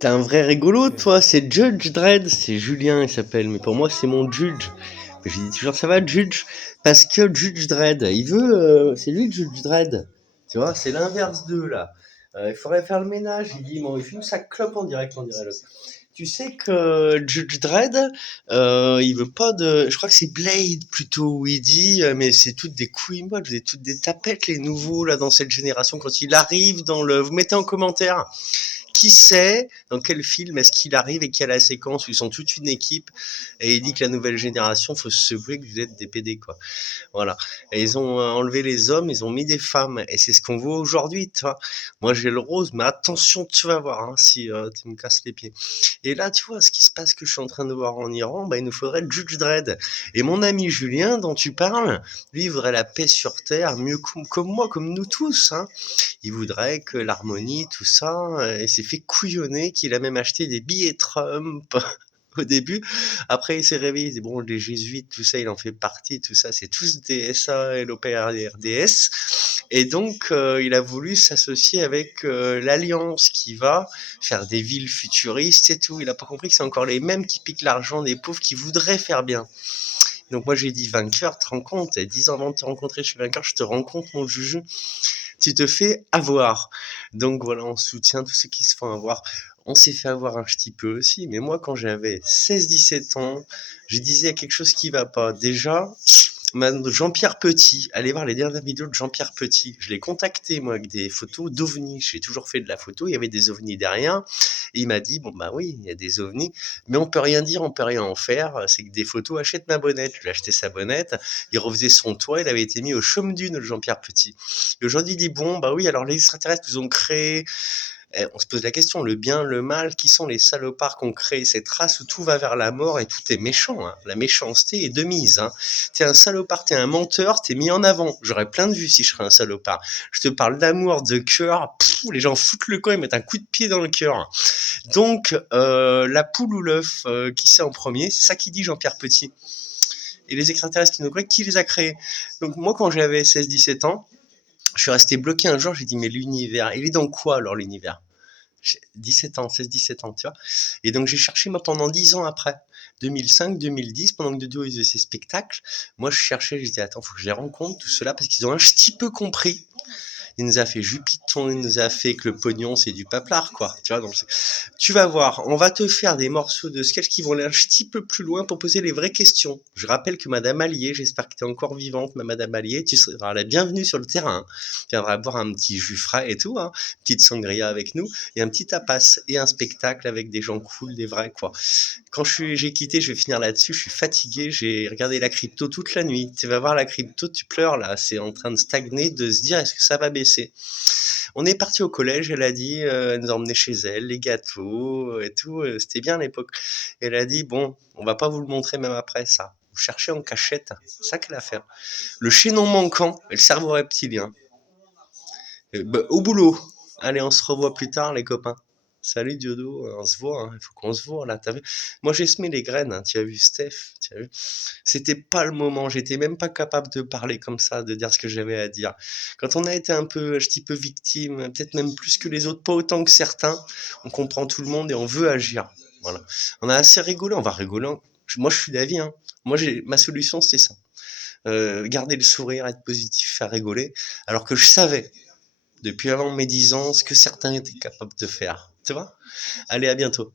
T'es un vrai rigolo, toi, c'est Judge Dredd, c'est Julien, il s'appelle, mais pour moi, c'est mon Judge. Mais je dis toujours, ça va, Judge? Parce que Judge Dredd, il veut, c'est lui, Judge Dredd. Tu vois, c'est l'inverse d'eux, là. Il faudrait faire le ménage, il dit, bon, il fume sa clope en direct, on dirait l'autre. Tu sais que Judge Dredd, il veut pas de. Je crois que c'est Blade plutôt où il dit, mais c'est toutes des couilles molles, c'est toutes des tapettes les nouveaux là dans cette génération. Quand il arrive dans le, vous mettez en commentaire qui sait dans quel film est-ce qu'il arrive et quelle est la séquence où ils sont toute une équipe et il dit que la nouvelle génération faut se souvenir que vous êtes des PD quoi. Voilà. Et ils ont enlevé les hommes, ils ont mis des femmes et c'est ce qu'on voit aujourd'hui. Tu vois. Moi j'ai le rose, mais attention tu vas voir hein, si tu me casses les pieds. Et là tu vois ce qui se passe que je suis en train de voir en Iran, bah il nous faudrait le Judge Dredd. Et mon ami Julien dont tu parles, lui il voudrait la paix sur terre, mieux comme moi, comme nous tous. Hein. Il voudrait que l'harmonie, tout ça, il s'est fait couillonner, qu'il a même acheté des billets Trump au début. Après, il s'est réveillé, il dit, bon, les jésuites, tout ça, il en fait partie, tout ça, c'est tous des SA et l'OPRDS. Et donc, il a voulu s'associer avec l'Alliance qui va faire des villes futuristes et tout. Il a pas compris que c'est encore les mêmes qui piquent l'argent des pauvres qui voudraient faire bien. Donc moi j'ai dit vainqueur, te rends compte, 10 ans avant de te rencontrer, je suis vainqueur, je te rends compte mon juju, tu te fais avoir. Donc voilà, on soutient tous ceux qui se font avoir. On s'est fait avoir un petit peu aussi, mais moi quand j'avais 16-17 ans, je disais quelque chose qui va pas. Déjà, Jean-Pierre Petit, allez voir les dernières vidéos de Jean-Pierre Petit. Je l'ai contacté moi avec des photos d'ovnis. J'ai toujours fait de la photo, il y avait des ovnis derrière. Et il m'a dit bon bah oui, il y a des ovnis, mais on peut rien dire, on peut rien en faire. C'est que des photos, achète ma bonnette. Je lui ai acheté sa bonnette. Il refaisait son toit, il avait été mis au chaume dune de Jean-Pierre Petit. Et aujourd'hui il dit bon bah oui, alors les extraterrestres nous ont créé. On se pose la question, le bien, le mal, qui sont les salopards qui ont créé cette race où tout va vers la mort et tout est méchant. Hein. La méchanceté est de mise. Hein. T'es un salopard, t'es un menteur, t'es mis en avant. J'aurais plein de vues si je serais un salopard. Je te parle d'amour, de cœur. Les gens foutent le camp, ils mettent un coup de pied dans le cœur. Donc, la poule ou l'œuf, qui c'est en premier? C'est ça qui dit Jean-Pierre Petit. Et les extraterrestres qui nous créent, qui les a créés? Donc moi, quand j'avais 16-17 ans, je suis resté bloqué un jour, j'ai dit, mais l'univers, il est dans quoi alors l'univers? J'ai 17 ans, 16-17 ans, tu vois. Et donc j'ai cherché moi pendant 10 ans après, 2005, 2010, pendant que Dodo faisait ses spectacles. Moi je cherchais, je disais attends, faut que je les rencontre, tout cela, parce qu'ils ont un petit peu compris. Il nous a fait Jupiton, il nous a fait que le pognon c'est du paplard, quoi. Tu vois, donc tu vas voir, on va te faire des morceaux de sketch qui vont aller un petit peu plus loin pour poser les vraies questions. Je rappelle que Madame Allier, j'espère que tu es encore vivante, ma Madame Allier, tu seras la bienvenue sur le terrain. Tu viendras boire un petit jus frais et tout, hein, petite sangria avec nous, et un petit tapas, et un spectacle avec des gens cool, des vrais, quoi. Quand j'ai quitté, je vais finir là-dessus, je suis fatigué, j'ai regardé la crypto toute la nuit. Tu vas voir la crypto, tu pleures là, c'est en train de stagner, de se dire est-ce que ça va baisser. On est parti au collège, elle a dit, elle nous a emmenés chez elle, les gâteaux et tout, c'était bien à l'époque. Elle a dit bon, on va pas vous le montrer même après ça. Vous cherchez en cachette, c'est ça qu'elle a fait. Le chaînon manquant et le cerveau reptilien. Bah, au boulot. Allez, on se revoit plus tard les copains. Salut Diodo, on se voit, hein. Il faut qu'on se voit là, t'as vu? Moi j'ai semé les graines, hein. Tu as vu Steph, tu as vu? C'était pas le moment, j'étais même pas capable de parler comme ça, de dire ce que j'avais à dire. Quand on a été un petit peu victime, peut-être même plus que les autres, pas autant que certains, on comprend tout le monde et on veut agir. Voilà. On a assez rigolé, on va rigoler. Moi je suis d'avis, hein. Moi ma solution c'est ça. Garder le sourire, être positif, faire rigoler. Alors que je savais depuis avant mes 10 ans ce que certains étaient capables de faire. Tu vois? Allez, à bientôt.